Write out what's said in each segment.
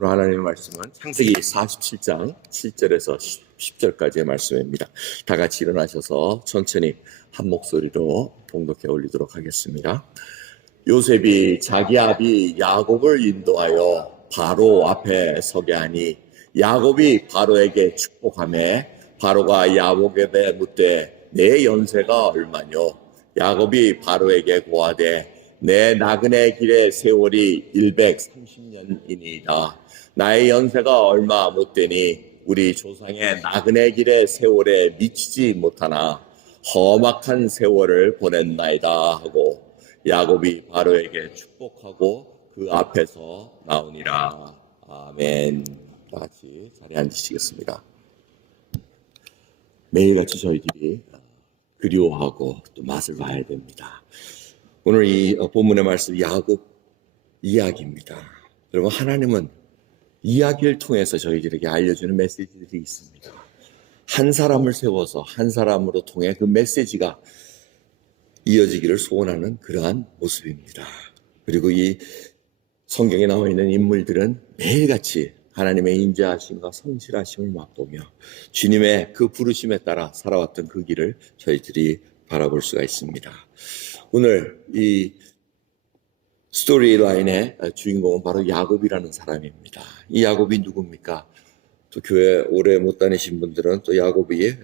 오늘 하나님의 말씀은 창세기 47장 7절에서 10절까지의 말씀입니다. 다 같이 일어나셔서 천천히 한 목소리로 봉독해 올리도록 하겠습니다. 요셉이 자기 아비 야곱을 인도하여 바로 앞에 서게 하니 야곱이 바로에게 축복하며 바로가 야곱에게 묻되 내 연세가 얼마뇨? 야곱이 바로에게 고하되 내 나그네 길의 세월이 130년이니이다. 나의 연세가 얼마 못 되니 우리 조상의 나그네 길의 세월에 미치지 못하나 험악한 세월을 보냈나이다 하고 야곱이 바로에게 축복하고 그 앞에서 나오니라. 아멘. 다 같이 자리에 앉으시겠습니다. 매일같이 저희들이 그리워하고 또 맛을 봐야 됩니다. 오늘 이 본문의 말씀 야곱 이야기입니다. 여러분, 하나님은 이야기를 통해서 저희들에게 알려주는 메시지들이 있습니다. 한 사람을 세워서 한 사람으로 통해 그 메시지가 이어지기를 소원하는 그러한 모습입니다. 그리고 이 성경에 나와 있는 인물들은 매일같이 하나님의 인자하심과 성실하심을 맛보며 주님의 그 부르심에 따라 살아왔던 그 길을 저희들이 바라볼 수가 있습니다. 오늘 이 스토리라인의 주인공은 바로 야곱이라는 사람입니다. 이 야곱이 누굽니까? 또 교회 오래 못 다니신 분들은 또 야곱이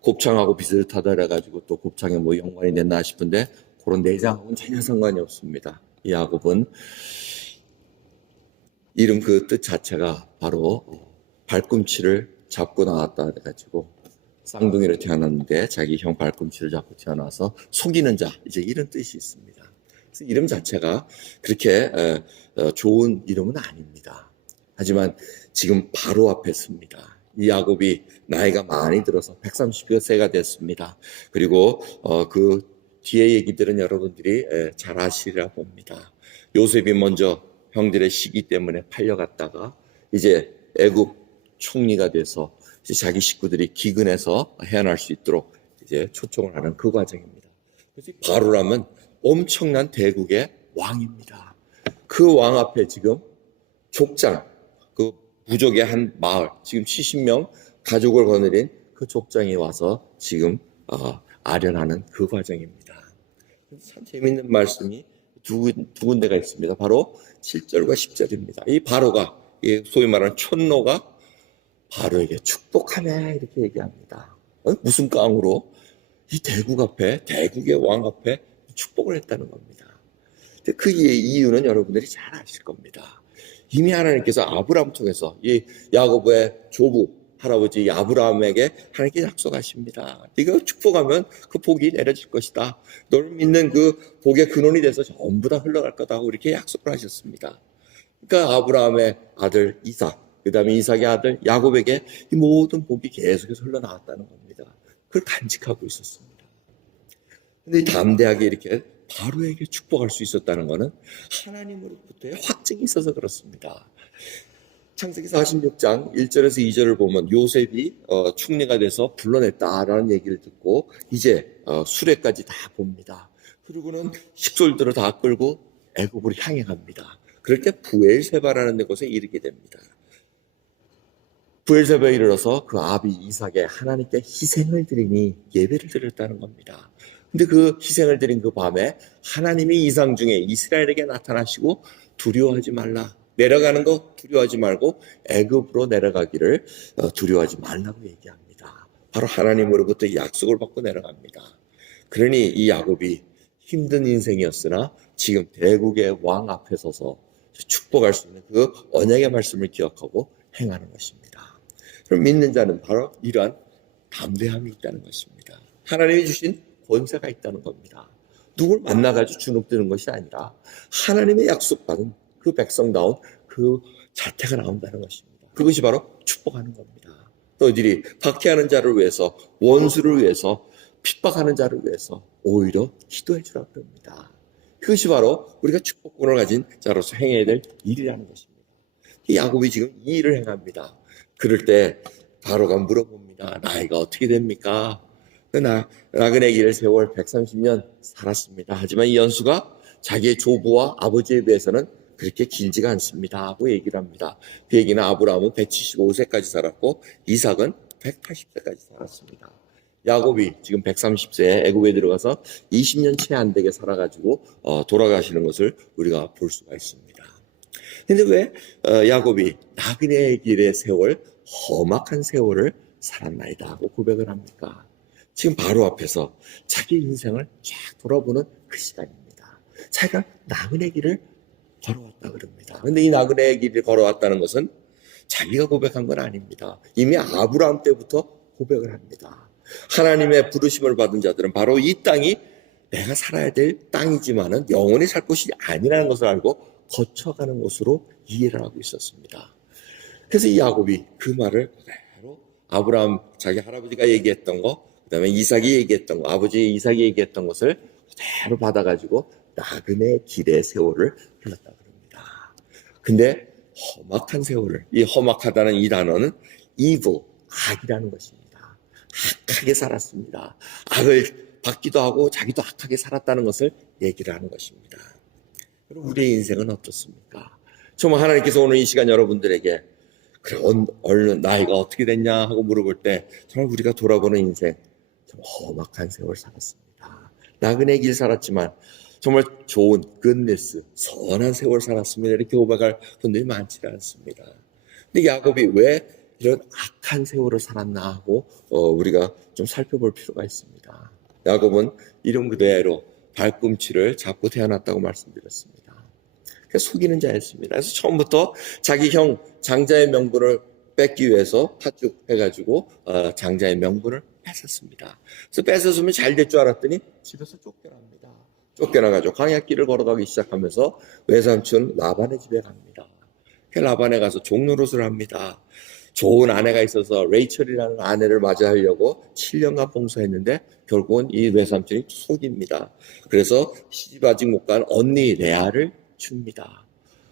곱창하고 비슷하다 해가지고 또 곱창에 뭐 연관이 됐나 싶은데 그런 내장하고는 전혀 상관이 없습니다. 이 야곱은 이름 그 뜻 자체가 바로 발꿈치를 잡고 나왔다 해가지고 쌍둥이로 태어났는데 자기 형 발꿈치를 잡고 태어나서 속이는 자, 이제 이런 뜻이 있습니다. 그래서 이름 자체가 그렇게 좋은 이름은 아닙니다. 하지만 지금 바로 앞에 씁니다. 이 야곱이 나이가 많이 들어서 130여 세가 됐습니다. 그리고 그 뒤에 얘기들은 여러분들이 잘 아시리라 봅니다. 요셉이 먼저 형들의 시기 때문에 팔려갔다가 이제 애굽 총리가 돼서 이제 자기 식구들이 기근해서 해안할 수 있도록 이제 초청을 하는 그 과정입니다. 그래서 바로라면 엄청난 대국의 왕입니다. 그 왕 앞에 지금 족장, 그 부족의 한 마을, 지금 70명 가족을 거느린 그 족장이 와서 지금 아련하는 그 과정입니다. 참 재밌는 말씀이 두 군데가 있습니다. 바로 7절과 10절입니다. 이 바로가, 소위 말하는 촌노가 바로에게 축복하네 이렇게 얘기합니다. 무슨 깡으로? 이 대국 앞에, 대국의 왕 앞에 축복을 했다는 겁니다. 그 이유는 여러분들이 잘 아실 겁니다. 이미 하나님께서 아브라함 통해서 이 야곱의 조부 할아버지 아브라함에게 하나님께 약속하십니다. 네가 축복하면 그 복이 내려질 것이다. 너를 믿는 그 복의 근원이 돼서 전부 다 흘러갈 거다 하고 이렇게 약속을 하셨습니다. 그러니까 아브라함의 아들 이삭, 그 다음에 이삭의 아들 야곱에게 이 모든 복이 계속해서 흘러나왔다는 겁니다. 그걸 간직하고 있었습니다. 근데 담대하게 이렇게 바로에게 축복할 수 있었다는 것은 하나님으로부터의 확증이 있어서 그렇습니다. 창세기 46장 1절에서 2절을 보면 요셉이 충리가 돼서 불러냈다라는 얘기를 듣고 이제 수레까지 다 봅니다. 그리고는 식솔들을 다 끌고 애굽으로 향해 갑니다. 그럴 때 부엘세바라는 곳에 이르게 됩니다. 부엘세바에 이르러서 그 아비 이삭의 하나님께 희생을 드리니 예배를 드렸다는 겁니다. 근데 그 희생을 드린 그 밤에 하나님이 이상 중에 이스라엘에게 나타나시고 두려워하지 말라. 내려가는 거 두려워하지 말고 애굽으로 내려가기를 두려워하지 말라고 얘기합니다. 바로 하나님으로부터 약속을 받고 내려갑니다. 그러니 이 야곱이 힘든 인생이었으나 지금 대국의 왕 앞에 서서 축복할 수 있는 그 언약의 말씀을 기억하고 행하는 것입니다. 그럼 믿는 자는 바로 이러한 담대함이 있다는 것입니다. 하나님이 주신 권세가 있다는 겁니다. 누굴 만나가지고 주눅드는 것이 아니라 하나님의 약속받은 그 백성다운 그 자태가 나온다는 것입니다. 그것이 바로 축복하는 겁니다. 너희들이 박해하는 자를 위해서, 원수를 위해서, 핍박하는 자를 위해서 오히려 기도해 주라고 합니다. 그것이 바로 우리가 축복권을 가진 자로서 행해야 될 일이라는 것입니다. 이 야곱이 지금 이 일을 행합니다. 그럴 때 바로가 물어봅니다. 나이가 어떻게 됩니까? 나그네 길의 세월 130년 살았습니다. 하지만 이 연수가 자기의 조부와 아버지에 비해서는 그렇게 길지가 않습니다 하고 얘기를 합니다. 그 얘기는 아브라함은 175세까지 살았고 이삭은 180세까지 살았습니다. 야곱이 지금 130세에 애굽에 들어가서 20년 채 안 되게 살아가지고 돌아가시는 것을 우리가 볼 수가 있습니다. 근데 왜 야곱이 나그네의 길의 세월, 험악한 세월을 살았나이다 하고 고백을 합니까? 지금 바로 앞에서 자기 인생을 쫙 돌아보는 그 시간입니다. 자기가 나그네 길을 걸어왔다 그럽니다. 근데 이 나그네 길을 걸어왔다는 것은 자기가 고백한 건 아닙니다. 이미 아브라함 때부터 고백을 합니다. 하나님의 부르심을 받은 자들은 바로 이 땅이 내가 살아야 될 땅이지만은 영원히 살 곳이 아니라는 것을 알고 거쳐가는 것으로 이해를 하고 있었습니다. 그래서 이 야곱이 그 말을 그대로 아브라함 자기 할아버지가 얘기했던 거, 그다음에 이삭이 얘기했던 거, 아버지 이삭이 얘기했던 것을 그대로 받아가지고 나그네 길의 세월을 흘렀다 그럽니다. 근데 험악한 세월을, 이 험악하다는 이 단어는 evil, 악이라는 것입니다. 악하게 살았습니다. 악을 받기도 하고 자기도 악하게 살았다는 것을 얘기를 하는 것입니다. 그럼 우리의 인생은 어떻습니까? 정말 하나님께서 오늘 이 시간 여러분들에게 그래 얼른 나이가 어떻게 됐냐 하고 물어볼 때 정말 우리가 돌아보는 인생 좀 험악한 세월 살았습니다. 나그네 길 살았지만 정말 좋은 굿니스, 선한 세월 살았습니다. 이렇게 고백할 분들이 많지 않습니다. 근데 야곱이 왜 이런 악한 세월을 살았나 하고 우리가 좀 살펴볼 필요가 있습니다. 야곱은 이름 그대로 발꿈치를 잡고 태어났다고 말씀드렸습니다. 그래서 속이는 자였습니다. 그래서 처음부터 자기 형 장자의 명분을 뺏기 위해서 파죽해가지고 장자의 명분을 뺏었습니다. 그래서 뺏었으면 잘 될 줄 알았더니 집에서 쫓겨납니다. 쫓겨나가지고 광야길을 걸어가기 시작하면서 외삼촌 라반의 집에 갑니다. 라반에 가서 종노릇을 합니다. 좋은 아내가 있어서 레이첼이라는 아내를 맞이하려고 7년간 봉사했는데 결국은 이 외삼촌이 속입니다. 그래서 시집 아직 못 간 언니 레아를 줍니다.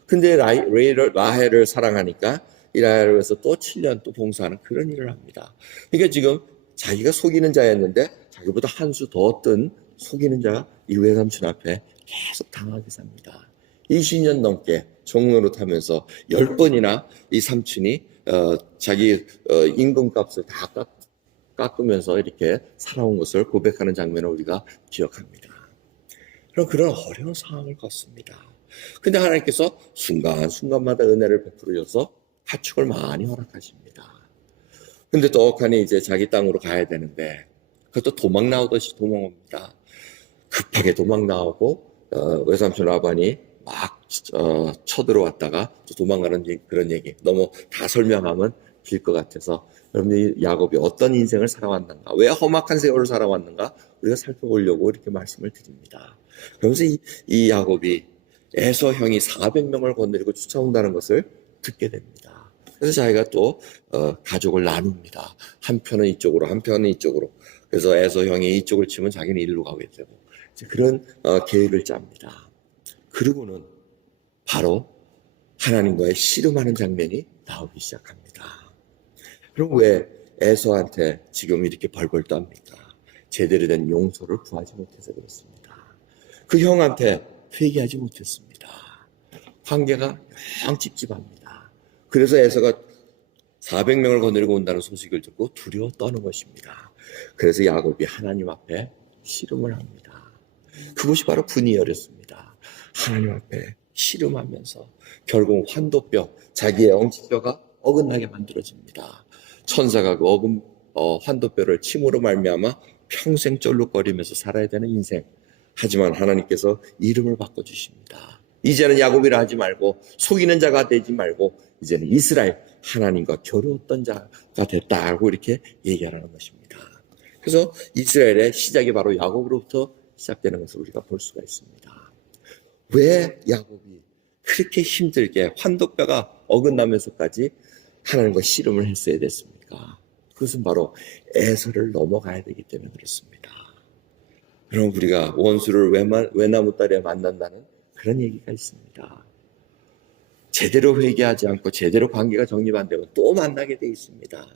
근데 라헬을 사랑하니까 이 라헬을 위해서 또 7년 또 봉사하는 그런 일을 합니다. 그러니까 지금 자기가 속이는 자였는데 자기보다 한 수 더 뜬 속이는 자가 이 외삼촌 앞에 계속 당하게 삽니다. 20년 넘게 종노릇하면서 10번이나 이 삼촌이 자기 임금값을 다 깎으면서 이렇게 살아온 것을 고백하는 장면을 우리가 기억합니다. 그럼 그런 어려운 상황을 걷습니다. 근데 하나님께서 순간순간마다 은혜를 베풀어 줘서 가축을 많이 허락하십니다. 근데 떡하니 이제 자기 땅으로 가야 되는데 그것도 도망 나오듯이 도망옵니다. 급하게 도망 나오고 외삼촌 라반이 막 쳐들어왔다가 또 도망가는 그런 얘기 너무 다 설명하면 길 것 같아서 여러분이 야곱이 어떤 인생을 살아왔는가, 왜 험악한 세월을 살아왔는가 우리가 살펴보려고 이렇게 말씀을 드립니다. 그러면서 이 야곱이 에서 형이 400명을 건드리고 쫓아온다는 것을 듣게 됩니다. 그래서 자기가 또 가족을 나눕니다. 한 편은 이쪽으로, 한 편은 이쪽으로. 그래서 에서 형이 이쪽을 치면 자기는 이리로 가게 되고 그런 계획을 짭니다. 그리고는 바로 하나님과의 씨름하는 장면이 나오기 시작합니다. 그럼 왜 에서한테 지금 이렇게 벌벌 떱니까? 제대로 된 용서를 구하지 못해서 그렇습니다. 그 형한테 회개하지 못했습니다. 관계가 영 찝찝합니다. 그래서 에서가 400명을 거느리고 온다는 소식을 듣고 두려워 떠는 것입니다. 그래서 야곱이 하나님 앞에 씨름을 합니다. 그것이 바로 분이었습니다. 하나님 앞에 씨름하면서 결국 환도뼈, 자기의 엉치뼈가 어긋나게 만들어집니다. 천사가 그 환도뼈를 침으로 말미암아 평생 쩔룩거리면서 살아야 되는 인생. 하지만 하나님께서 이름을 바꿔주십니다. 이제는 야곱이라 하지 말고 속이는 자가 되지 말고 이제는 이스라엘 하나님과 겨루었던 자가 됐다고 이렇게 얘기하는 것입니다. 그래서 이스라엘의 시작이 바로 야곱으로부터 시작되는 것을 우리가 볼 수가 있습니다. 왜 야곱이 그렇게 힘들게 환도뼈가 어긋나면서까지 하나님과 씨름을 했어야 됐습니까? 그것은 바로 에서를 넘어가야 되기 때문에 그렇습니다. 그럼 우리가 원수를 외나무다리에 만난다는 그런 얘기가 있습니다. 제대로 회개하지 않고 제대로 관계가 정립 안 되면 또 만나게 돼 있습니다.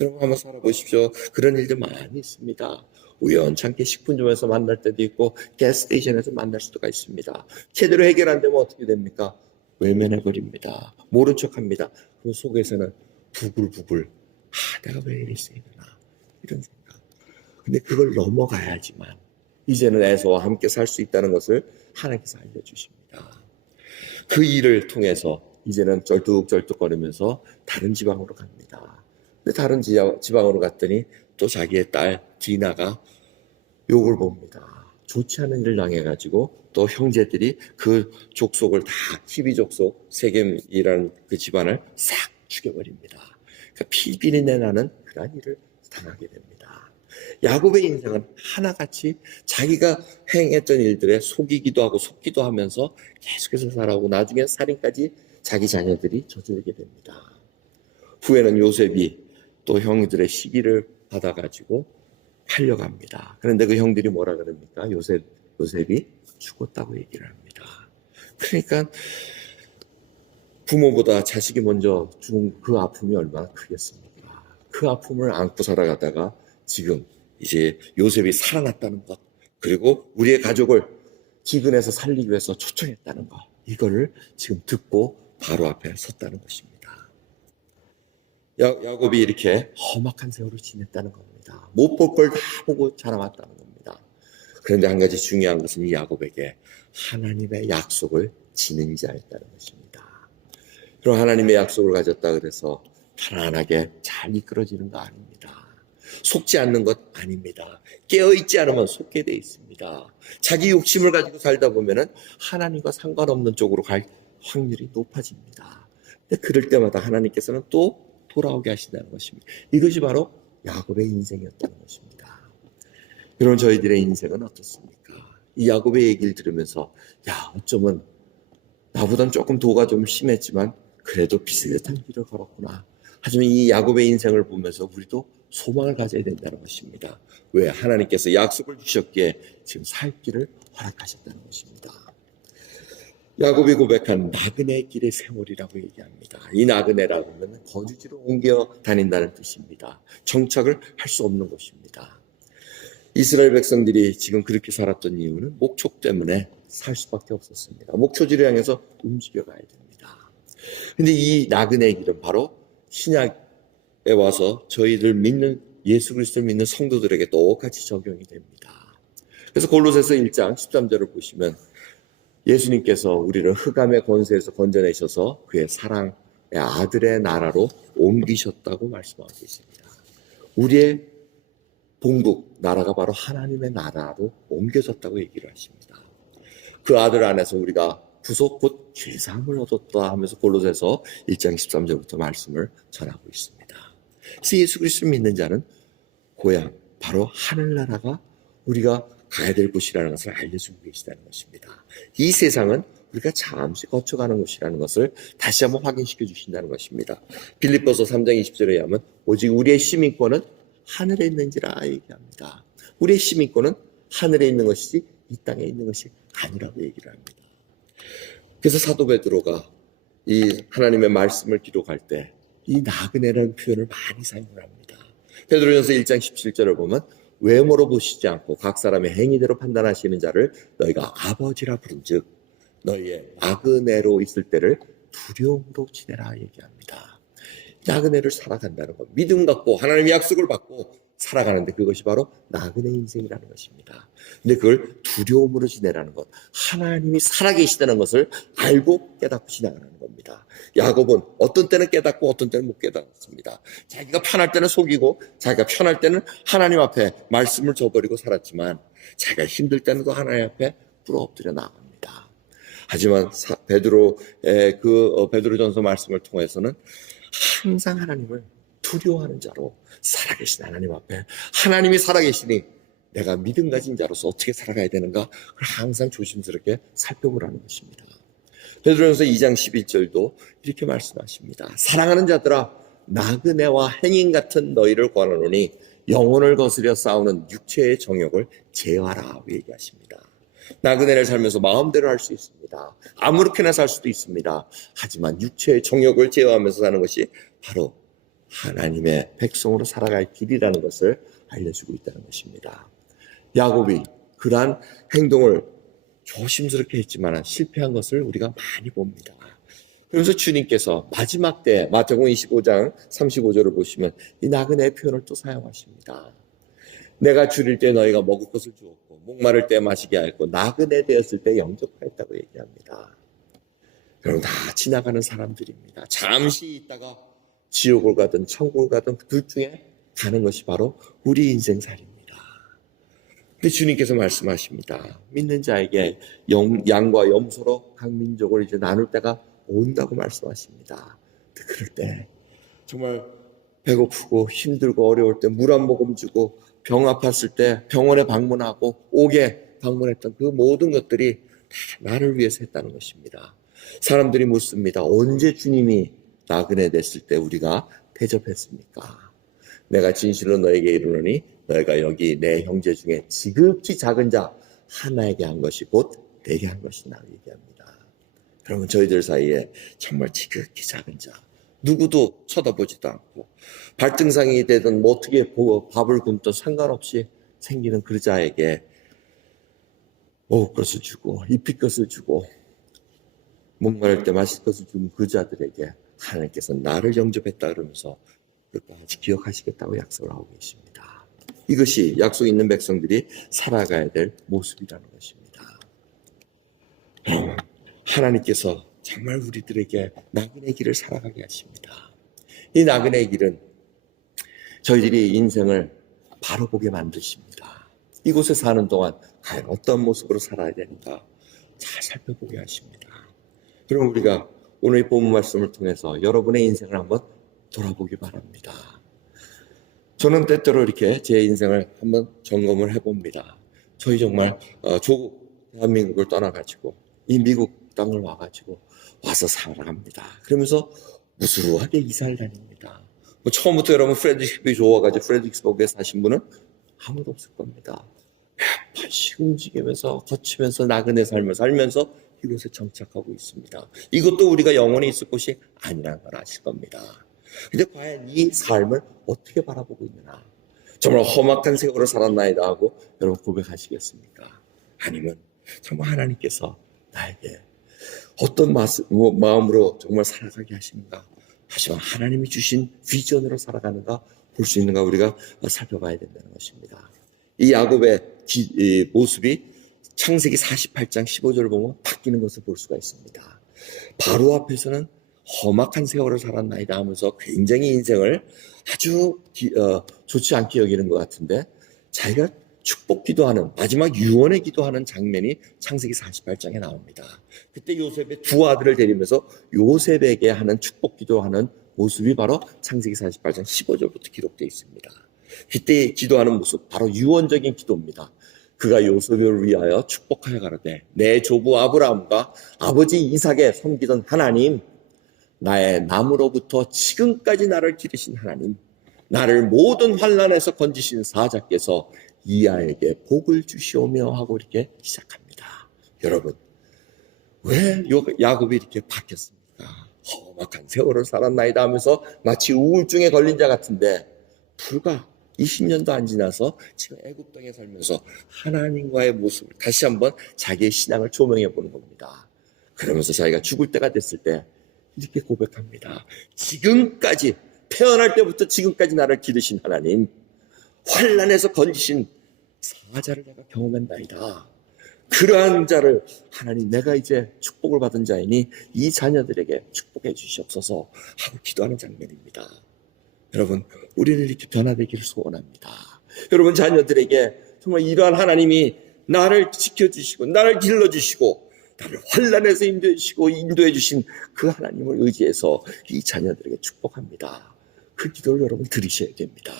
여러분 한번 살아보십시오. 그런 일들 많이 있습니다. 우연찮게 식품점에서 만날 때도 있고 가스스테이션에서 만날 수도 있습니다. 제대로 해결 안 되면 어떻게 됩니까? 외면해버립니다. 모른 척합니다. 그 속에서는 부글부글 내가 왜 이랬어야 되나 이런 생각. 근데 그걸 넘어가야지만 이제는 에서와 함께 살 수 있다는 것을 하나님께서 알려주십니다. 그 일을 통해서 이제는 쩔뚝쩔뚝거리면서 다른 지방으로 갑니다. 근데 다른 지방으로 갔더니 또 자기의 딸 디나가 욕을 봅니다. 좋지 않은 일을 당해가지고 또 형제들이 그 족속을 다 히비 족속 세겜이라는 그 집안을 싹 죽여버립니다. 그러니까 피비린내 나는 그런 일을 당하게 됩니다. 야곱의 인생은 하나같이 자기가 행했던 일들에 속이기도 하고 속기도 하면서 계속해서 살아오고 나중에 살인까지 자기 자녀들이 저지르게 됩니다. 후에는 요셉이 또 형들의 시기를 받아가지고 팔려갑니다. 그런데 그 형들이 뭐라 그럽니까? 요셉이 죽었다고 얘기를 합니다. 그러니까 부모보다 자식이 먼저 죽은 그 아픔이 얼마나 크겠습니까? 그 아픔을 안고 살아가다가 지금 이제 요셉이 살아났다는 것, 그리고 우리의 가족을 기근에서 살리기 위해서 초청했다는 것, 이거를 지금 듣고 바로 앞에 섰다는 것입니다. 야곱이 이렇게 험악한 세월을 지냈다는 겁니다. 못 볼 걸 다 보고 자라왔다는 겁니다. 그런데 한 가지 중요한 것은 이 야곱에게 하나님의 약속을 지는 자였다는 것입니다. 그럼 하나님의 약속을 가졌다 그래서 편안하게 잘 이끌어지는 거 아닙니다. 속지 않는 것 아닙니다. 깨어있지 않으면 속게 돼 있습니다. 자기 욕심을 가지고 살다 보면은 하나님과 상관없는 쪽으로 갈 확률이 높아집니다. 근데 그럴 때마다 하나님께서는 또 돌아오게 하신다는 것입니다. 이것이 바로 야곱의 인생이었다는 것입니다. 여러분, 저희들의 인생은 어떻습니까? 이 야곱의 얘기를 들으면서 어쩌면 나보단 조금 도가 좀 심했지만 그래도 비슷한 길을 걸었구나. 하지만 이 야곱의 인생을 보면서 우리도 소망을 가져야 된다는 것입니다. 왜? 하나님께서 약속을 주셨기에 지금 살 길을 허락하셨다는 것입니다. 야곱이 고백한 나그네 길의 세월이라고 얘기합니다. 이 나그네라고 하면 거주지로 옮겨 다닌다는 뜻입니다. 정착을 할 수 없는 곳입니다. 이스라엘 백성들이 지금 그렇게 살았던 이유는 목초 때문에 살 수밖에 없었습니다. 목초지를 향해서 움직여가야 됩니다. 근데 이 나그네 길은 바로 신약에 와서 저희들 믿는 예수 그리스도를 믿는 성도들에게 똑같이 적용이 됩니다. 그래서 골로새서 1장 13절을 보시면 예수님께서 우리를 흑암의 권세에서 건져내셔서 그의 사랑의 아들의 나라로 옮기셨다고 말씀하고 계십니다. 우리의 본국, 나라가 바로 하나님의 나라로 옮겨졌다고 얘기를 하십니다. 그 아들 안에서 우리가 구속 곧 죄사함을 얻었다 하면서 골로새서 1장 13절부터 말씀을 전하고 있습니다. 그래서 예수 그리스도를 믿는 자는 고향, 바로 하늘나라가 우리가 가야 될 곳이라는 것을 알려주고 계시다는 것입니다. 이 세상은 우리가 잠시 거쳐가는 곳이라는 것을 다시 한번 확인시켜 주신다는 것입니다. 빌립보서 3장 20절에 의하면 오직 우리의 시민권은 하늘에 있는지라 얘기합니다. 우리의 시민권은 하늘에 있는 것이지 이 땅에 있는 것이 아니라고 얘기를 합니다. 그래서 사도 베드로가 이 하나님의 말씀을 기록할 때 이 나그네라는 표현을 많이 사용을 합니다. 베드로전서 1장 17절을 보면 외모로 보시지 않고 각 사람의 행위대로 판단하시는 자를 너희가 아버지라 부른즉 너희의 나그네로 있을 때를 두려움으로 지내라 얘기합니다. 나그네를 살아간다는 것, 믿음 갖고 하나님의 약속을 받고 살아가는데 그것이 바로 나그네 인생이라는 것입니다. 근데 그걸 두려움으로 지내라는 것, 하나님이 살아계시다는 것을 알고 깨닫고 지나가는 겁니다. 야곱은 어떤 때는 깨닫고 어떤 때는 못 깨닫습니다. 자기가 편할 때는 속이고 자기가 편할 때는 하나님 앞에 말씀을 저버리고 살았지만 자기가 힘들 때는 또 하나님 앞에 꿇어 엎드려 나갑니다. 하지만 베드로의 베드로전서 말씀을 통해서는 항상 하나님을 두려워하는 자로 살아계신 하나님 앞에 하나님이 살아계시니 내가 믿음 가진 자로서 어떻게 살아가야 되는가 그걸 항상 조심스럽게 살펴보라는 것입니다. 베드로전서 2장 11절도 이렇게 말씀하십니다. 사랑하는 자들아 나그네와 행인 같은 너희를 권하노니 영혼을 거스려 싸우는 육체의 정욕을 제어하라 얘기하십니다. 나그네를 살면서 마음대로 할 수 있습니다. 아무렇게나 살 수도 있습니다. 하지만 육체의 정욕을 제어하면서 사는 것이 바로 하나님의 백성으로 살아갈 길이라는 것을 알려주고 있다는 것입니다. 야곱이 그러한 행동을 조심스럽게 했지만 실패한 것을 우리가 많이 봅니다. 그러면서 주님께서 마지막 때 마태복음 25장 35절을 보시면 이 나그네의 표현을 또 사용하십니다. 내가 줄일 때 너희가 먹을 것을 주었고 목마를 때 마시게 하였고 나그네 되었을 때 영접하였다고 얘기합니다. 여러분 다 지나가는 사람들입니다. 잠시 있다가 지옥을 가든 천국을 가든 둘 중에 가는 것이 바로 우리 인생살이입니다. 근데 주님께서 말씀하십니다. 믿는 자에게 양과 염소로 각 민족을 이제 나눌 때가 온다고 말씀하십니다. 그럴 때 정말 배고프고 힘들고 어려울 때 물 한 모금 주고 병 아팠을 때 병원에 방문하고 옥에 방문했던 그 모든 것들이 다 나를 위해서 했다는 것입니다. 사람들이 묻습니다. 언제 주님이 나그네 됐을 때 우리가 대접했습니까? 내가 진실로 너에게 이르노니 너희가 여기 내 형제 중에 지극히 작은 자 하나에게 한 것이 곧 내게 한 것이나 얘기합니다. 그러면 저희들 사이에 정말 지극히 작은 자 누구도 쳐다보지도 않고 발등상이 되든 뭐 어떻게 밥을 굶든 상관없이 생기는 그 자에게 먹을 것을 주고 입힐 것을 주고 목마를 때 마실 것을 준 그 자들에게 하나님께서 나를 영접했다 그러면서 끝까지 기억하시겠다고 약속을 하고 계십니다. 이것이 약속 있는 백성들이 살아가야 될 모습이라는 것입니다. 하나님께서 정말 우리들에게 나그네 길을 살아가게 하십니다. 이 나그네 길은 저희들이 인생을 바로 보게 만드십니다. 이곳에 사는 동안 과연 어떤 모습으로 살아야 되는가 잘 살펴보게 하십니다. 그럼 우리가 오늘 이 본문 말씀을 통해서 여러분의 인생을 한번 돌아보기 바랍니다. 저는 때때로 이렇게 제 인생을 한번 점검을 해봅니다. 저희 정말 조국 대한민국을 떠나가지고 이 미국 땅을 와서 살아갑니다. 그러면서 무수하게 이사를 다닙니다. 뭐 처음부터 여러분 프레드릭스버그에 좋아가지고 프레드릭스버그에 사신 분은 아무도 없을 겁니다. 발씩 움직이면서 거치면서 나그네 삶을 살면서 이곳에 정착하고 있습니다. 이것도 우리가 영원히 있을 곳이 아니라는 걸 아실 겁니다. 근데 과연 이 삶을 어떻게 바라보고 있느냐? 정말 험악한 세월을 살았나이다 하고 여러분 고백하시겠습니까? 아니면 정말 하나님께서 나에게 어떤 마음으로 정말 살아가게 하시는가? 하지만 하나님이 주신 비전으로 살아가는가 볼 수 있는가 우리가 살펴봐야 된다는 것입니다. 이 야곱의 모습이 창세기 48장 15절을 보면 바뀌는 것을 볼 수가 있습니다. 바로 앞에서는 험악한 세월을 살았나이다 하면서 굉장히 인생을 아주 좋지 않게 여기는 것 같은데 자기가 축복 기도하는 마지막 유언의 기도하는 장면이 창세기 48장에 나옵니다. 그때 요셉의 두 아들을 데리면서 요셉에게 하는 축복 기도하는 모습이 바로 창세기 48장 15절부터 기록되어 있습니다. 그때 기도하는 모습 바로 유언적인 기도입니다. 그가 요셉을 위하여 축복하여 가로되 내 조부 아브라함과 아버지 이삭에 섬기던 하나님, 나의 남으로부터 지금까지 나를 기르신 하나님, 나를 모든 환난에서 건지신 사자께서 이 아이에게 복을 주시오며 하고 이렇게 시작합니다. 여러분, 왜 야곱이 이렇게 바뀌었습니까? 험악한 세월을 살았나이다 하면서 마치 우울증에 걸린 자 같은데 불과 20년도 안 지나서 지금 애굽 땅에 살면서 하나님과의 모습을 다시 한번 자기의 신앙을 조명해 보는 겁니다. 그러면서 자기가 죽을 때가 됐을 때 이렇게 고백합니다. 지금까지 태어날 때부터 지금까지 나를 기르신 하나님, 환난에서 건지신 사자를 내가 경험한다이다. 그러한 자를 하나님 내가 이제 축복을 받은 자이니 이 자녀들에게 축복해 주시옵소서 하고 기도하는 장면입니다. 여러분, 우리는 이렇게 변화되기를 소원합니다. 여러분 자녀들에게 정말 이러한 하나님이 나를 지켜주시고 나를 길러주시고 나를 환난에서 인도해 주신 그 하나님을 의지해서 이 자녀들에게 축복합니다. 그 기도를 여러분 들으셔야 됩니다.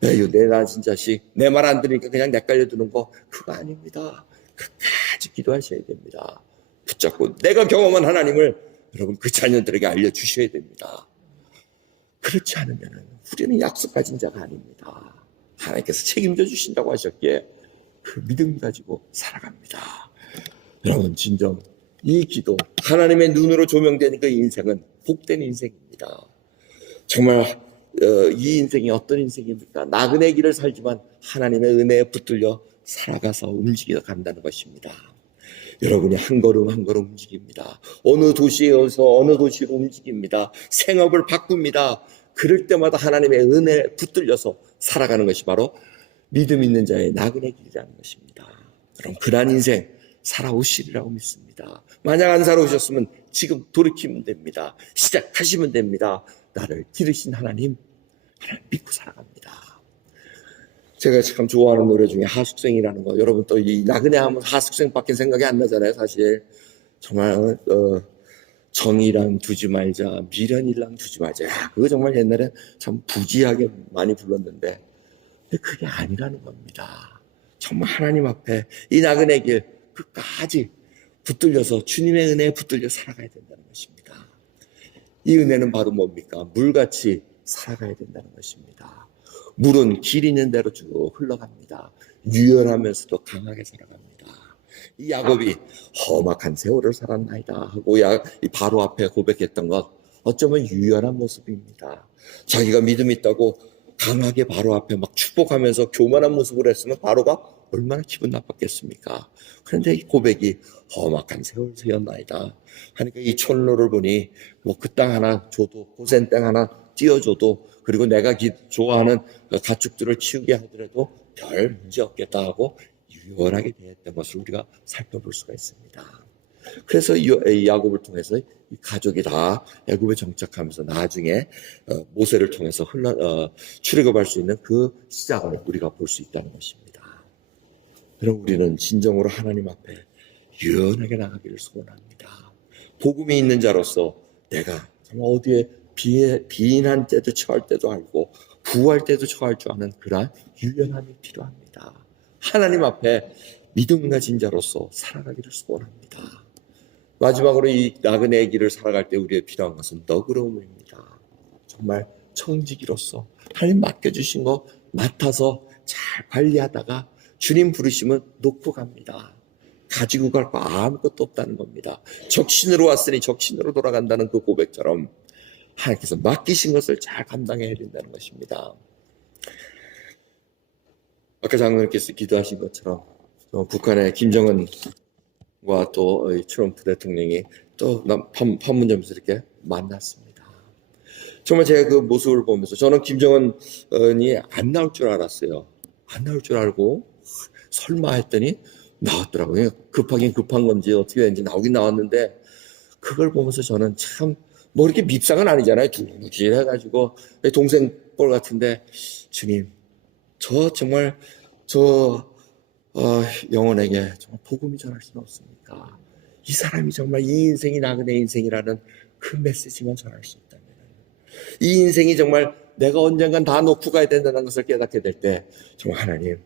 내 낳은 자식 내 말 안 들으니까 그냥 낯갈려 두는 거 그거 아닙니다. 끝까지 기도하셔야 됩니다. 붙잡고 내가 경험한 하나님을 여러분 그 자녀들에게 알려주셔야 됩니다. 그렇지 않으면 우리는 약속 가진 자가 아닙니다. 하나님께서 책임져 주신다고 하셨기에 그 믿음 가지고 살아갑니다. 여러분 진정 이 기도 하나님의 눈으로 조명되는 그 인생은 복된 인생입니다. 정말 이 인생이 어떤 인생입니까? 나그네 길을 살지만 하나님의 은혜에 붙들려 살아가서 움직여 간다는 것입니다. 여러분이 한 걸음 한 걸음 움직입니다. 어느 도시에서 어느 도시로 움직입니다. 생업을 바꿉니다. 그럴 때마다 하나님의 은혜에 붙들려서 살아가는 것이 바로 믿음 있는 자의 나그네 길이라는 것입니다. 여러분, 그러한 인생 살아오시리라고 믿습니다. 만약 안 살아오셨으면 지금 돌이키면 됩니다. 시작하시면 됩니다. 나를 기르신 하나님 믿고 살아갑니다. 제가 참 좋아하는 노래 중에 하숙생이라는 거, 여러분 또 이 나그네 하면 하숙생밖에 생각이 안 나잖아요. 사실 정말 정이랑 두지 말자, 미련이랑 두지 말자. 야, 그거 정말 옛날에 참 부지하게 많이 불렀는데, 근데 그게 아니라는 겁니다. 정말 하나님 앞에 이 나그네 길 끝까지 붙들려서 주님의 은혜에 붙들려 살아가야 된다는 것입니다. 이 은혜는 바로 뭡니까? 물같이 살아가야 된다는 것입니다. 물은 길 있는 대로 쭉 흘러갑니다. 유연하면서도 강하게 살아갑니다. 이 야곱이 험악한 세월을 살았나이다 하고 이 바로 앞에 고백했던 것, 어쩌면 유연한 모습입니다. 자기가 믿음 있다고 강하게 바로 앞에 막 축복하면서 교만한 모습을 했으면 바로가 얼마나 기분 나빴겠습니까? 그런데 이 고백이 험악한 세월 세었나이다 하니까 이 촌로를 보니 뭐 그 땅 하나 줘도, 고센 땅 하나 띄워줘도, 그리고 내가 좋아하는 가축들을 키우게 하더라도 별 문제 없겠다 하고 유연하게 대했던 것을 우리가 살펴볼 수가 있습니다. 그래서 이 야곱을 통해서 이 가족이 다 애굽에 정착하면서 나중에 모세를 통해서 출애굽할 수 있는 그 시작을 우리가 볼 수 있다는 것입니다. 그럼 우리는 진정으로 하나님 앞에 유연하게 나가기를 소원합니다. 복음이 있는 자로서 내가 정말 어디에 비인한 때도 처할 때도 알고 구할 때도 처할 줄 아는 그러한 유연함이 필요합니다. 하나님 앞에 믿음 가진 자로서 살아가기를 소원합니다. 마지막으로 이 나그네의 길을 살아갈 때 우리의 필요한 것은 너그러움입니다. 정말 청지기로서 하나님 맡겨주신 거 맡아서 잘 관리하다가 주님 부르시면 놓고 갑니다. 가지고 갈 거 아무것도 없다는 겁니다. 적신으로 왔으니 적신으로 돌아간다는 그 고백처럼 하나님께서 맡기신 것을 잘 감당해야 된다는 것입니다. 아까 장로님께서 기도하신 것처럼 북한의 김정은과 또 트럼프 대통령이 또 판문점에서 이렇게 만났습니다. 정말 제가 그 모습을 보면서 저는 김정은이 안 나올 줄 알았어요. 안 나올 줄 알고 설마 했더니 나왔더라고요. 급하긴 급한 건지 어떻게 됐는지 나오긴 나왔는데, 그걸 보면서 저는 참 뭐 이렇게 밉상은 아니잖아요. 두질해가지고 동생 뻘 같은데, 주님, 저 정말 영혼에게 정말 복음이 전할 수는 없습니까? 이 사람이 정말 이 인생이 나그네 인생이라는 그 메시지만 전할 수 있다면, 이 인생이 정말 내가 언젠간 다 놓고 가야 된다는 것을 깨닫게 될 때 정말 하나님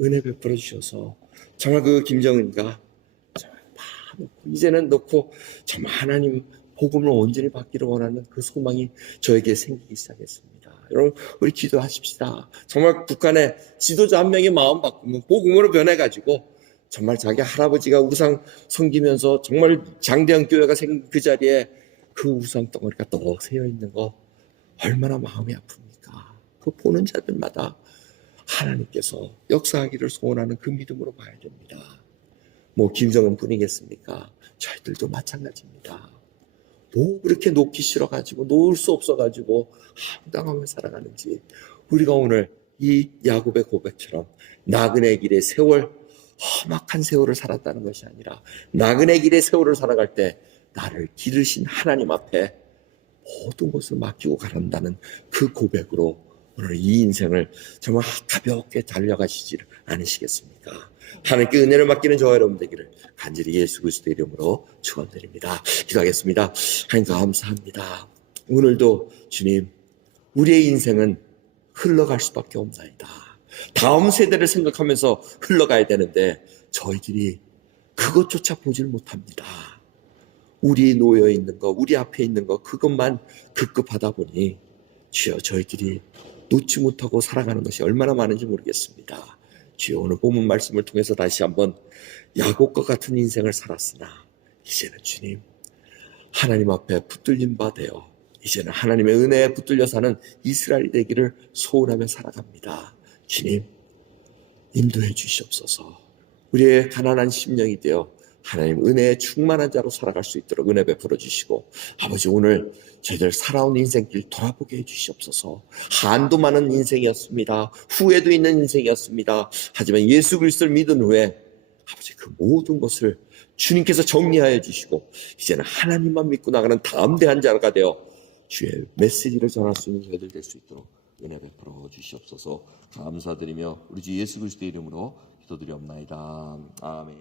은혜 베풀어 주셔서 정말 그 김정은이가 정말 다 놓고 이제는 놓고 정말 하나님 복음을 온전히 받기를 원하는 그 소망이 저에게 생기기 시작했습니다. 여러분, 우리 기도하십시다. 정말 북한의 지도자 한 명의 마음 바꾸면 복음으로 변해가지고 정말 자기 할아버지가 우상 섬기면서 정말 장대한 교회가 생긴 그 자리에 그 우상 덩어리가 또 세어 있는 거 얼마나 마음이 아픕니까? 그 보는 자들마다 하나님께서 역사하기를 소원하는 그 믿음으로 봐야 됩니다. 뭐 김정은 뿐이겠습니까? 저희들도 마찬가지입니다. 뭐 그렇게 놓기 싫어가지고 놓을 수 없어가지고 황당하며 살아가는지, 우리가 오늘 이 야곱의 고백처럼 나그네 길의 세월, 험악한 세월을 살았다는 것이 아니라 나그네 길의 세월을 살아갈 때 나를 기르신 하나님 앞에 모든 것을 맡기고 가란다는 그 고백으로 오늘 이 인생을 정말 가볍게 달려가시지 않으시겠습니까? 하나님께 은혜를 맡기는 저와 여러분 되기를 간절히 예수 그리스도의 이름으로 축원드립니다. 기도하겠습니다. 하나님 감사합니다. 오늘도 주님, 우리의 인생은 흘러갈 수밖에 없나이다. 다음 세대를 생각하면서 흘러가야 되는데 저희들이 그것조차 보질 못합니다. 우리 놓여 있는 거, 우리 앞에 있는 거, 그것만 급급하다 보니 주여 저희들이 놓지 못하고 살아가는 것이 얼마나 많은지 모르겠습니다. 주여 오늘 본문 말씀을 통해서 다시 한번 야곱과 같은 인생을 살았으나 이제는 주님 하나님 앞에 붙들린 바 되어 이제는 하나님의 은혜에 붙들려 사는 이스라엘이 되기를 소원하며 살아갑니다. 주님 인도해 주시옵소서. 우리의 가난한 심령이 되어 하나님 은혜에 충만한 자로 살아갈 수 있도록 은혜 베풀어 주시고, 아버지 오늘 저희들 살아온 인생길 돌아보게 해주시옵소서. 한도 많은 인생이었습니다. 후회도 있는 인생이었습니다. 하지만 예수 그리스도를 믿은 후에 아버지 그 모든 것을 주님께서 정리하여 주시고 이제는 하나님만 믿고 나가는 담대한 자가 되어 주의 메시지를 전할 수 있는 저희들 될 수 있도록 은혜 베풀어 주시옵소서. 감사드리며 우리 주 예수 그리스도의 이름으로 기도드리옵나이다. 아멘.